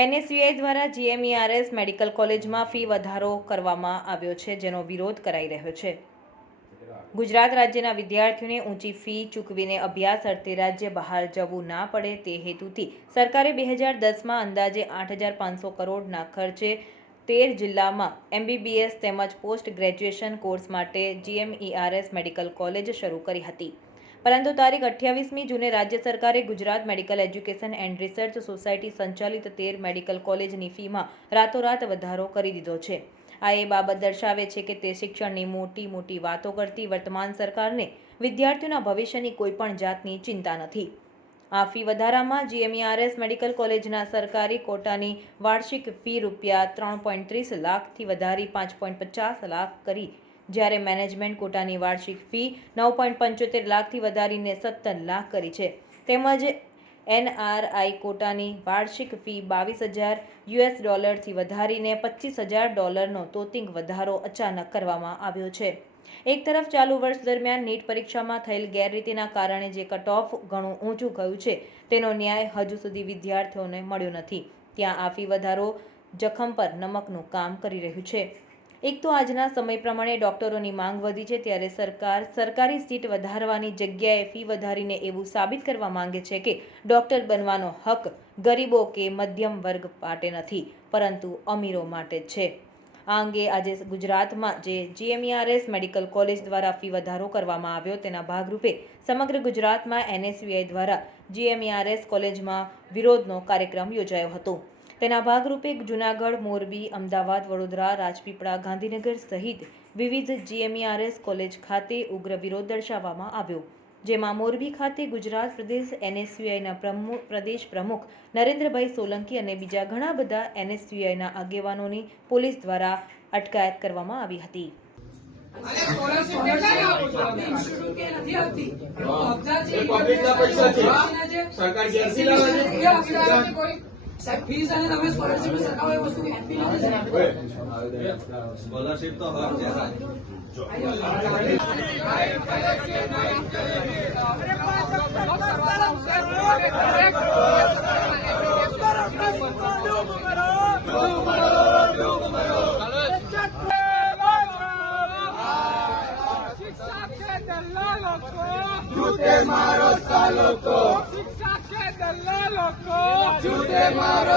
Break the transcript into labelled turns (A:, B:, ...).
A: NSUI દ્વારા GMERS medical કોલેજમાં fee વધારો કરવામાં આવ્યો છે, જેનો વિરોધ કરાઈ રહ્યો છે. ગુજરાત રાજ્યના વિદ્યાર્થીઓને ઊંચી ફી ચૂકવીને અભ્યાસ અર્થે રાજ્ય બહાર જવું ના પડે તે હેતુથી સરકારે બે હજાર દસમાં અંદાજે આઠ હજાર પાંચસો કરોડના ખર્ચે તેર જિલ્લામાં એમબીબીએસ તેમજ પોસ્ટ ગ્રેજ્યુએશન કોર્સ માટે જીએમઈઆરએસ મેડિકલ કોલેજ શરૂ કરી હતી. પરંતુ તારીખ અઠ્યાવીસમી જૂને રાજ્ય સરકારે Gujarat medical education and research society સંચાલિત તેર મેડિકલ કોલેજની ફીમાં રાતોરાત વધારો કરી દીધો છે. આ એ બાબત દર્શાવે છે કે તે શિક્ષણની મોટી મોટી વાતો કરતી વર્તમાન સરકારને વિદ્યાર્થીઓના ભવિષ્યની કોઈપણ જાતની ચિંતા નથી. આ ફી વધારામાં જીએમઈઆરએસ મેડિકલ કોલેજના સરકારી કોટાની વાર્ષિક ફી રૂપિયા ત્રણ પોઈન્ટ ત્રીસ લાખથી વધારી પાંચ પોઈન્ટ પચાસ લાખ કરી જ્યારે મેનેજમેન્ટ કોટાની વાર્ષિક ફી નવ પોઈન્ટ પંચોતેર લાખથી વધારીને સત્તર લાખ કરી છે. તેમજ એનઆરઆઈ કોટાની વાર્ષિક ફી બાવીસ હજાર યુએસ ડોલરથી વધારીને પચીસ હજાર ડોલરનો તોતિંગ વધારો અચાનક કરવામાં આવ્યો છે. એક તરફ ચાલુ વર્ષ દરમિયાન નીટ પરીક્ષામાં થયેલ ગેરરીતિના કારણે જે કટ ઘણું ઊંચું ગયું છે, તેનો ન્યાય હજુ સુધી વિદ્યાર્થીઓને મળ્યો નથી. ત્યાં આ ફી વધારો જખમ પર નમકનું કામ કરી રહ્યું છે. એક તો આજના સમય પ્રમાણે ડોક્ટરોની માંગ વધી છે, ત્યારે સરકાર સરકારી સીટ વધારવાની જગ્યાએ ફી વધારીને એવું સાબિત કરવા માંગે છે કે ડોક્ટર બનવાનો હક ગરીબો કે મધ્યમ વર્ગ માટે નથી, પરંતુ અમીરો માટે છે. આ અંગે આજે ગુજરાતમાં જે જીએમઈઆરએસ મેડિકલ કોલેજ દ્વારા ફી વધારો કરવામાં આવ્યો, તેના ભાગરૂપે સમગ્ર ગુજરાતમાં એનએસવીઆઈ દ્વારા જીએમઈઆરએસ કોલેજમાં વિરોધનો કાર્યક્રમ યોજાયો હતો. તેના ભાગરૂપે જૂનાગઢ મોરબી અમદાવાદ વડોદરા રાજપીપળા ગાંધીનગર સહિત વિવિધ જીએમઈઆરએસ કોલેજ ખાતે ઉગ્ર વિરોધ દર્શાવવામાં આવ્યો જેમાં મોરબી ખાતે ગુજરાત પ્રદેશ એનએસયુઆઈના પ્રમુખ પ્રદેશ પ્રમુખ નરેન્દ્રભાઈ સોલંકી અને બીજા ઘણા બધા એનએસયુઆઈના આગેવાનોની પોલીસ દ્વારા અટકાયત કરવામાં આવી હતી
B: અને સ્કોલરશીપ કેટલાને આપો? આપણી ઇન્સ્ટિટ્યૂટ કે નથી આપતી? અબજા છે,
C: પૈસા છે. સરકાર ક્યાંથી લાવે છે?
B: એ અપીલ કોઈ? સાહેબ, ફીસ અને તમે સ્કોલરશીપ સરકાર એ વસ્તુ આપી નથી ને?
D: સ્કોલરશીપ તો હક છે સાહેબ.
E: શિક્ષા કે દલાલો છો
C: જૂતે મારો સાલો તો ¡Chutemaro!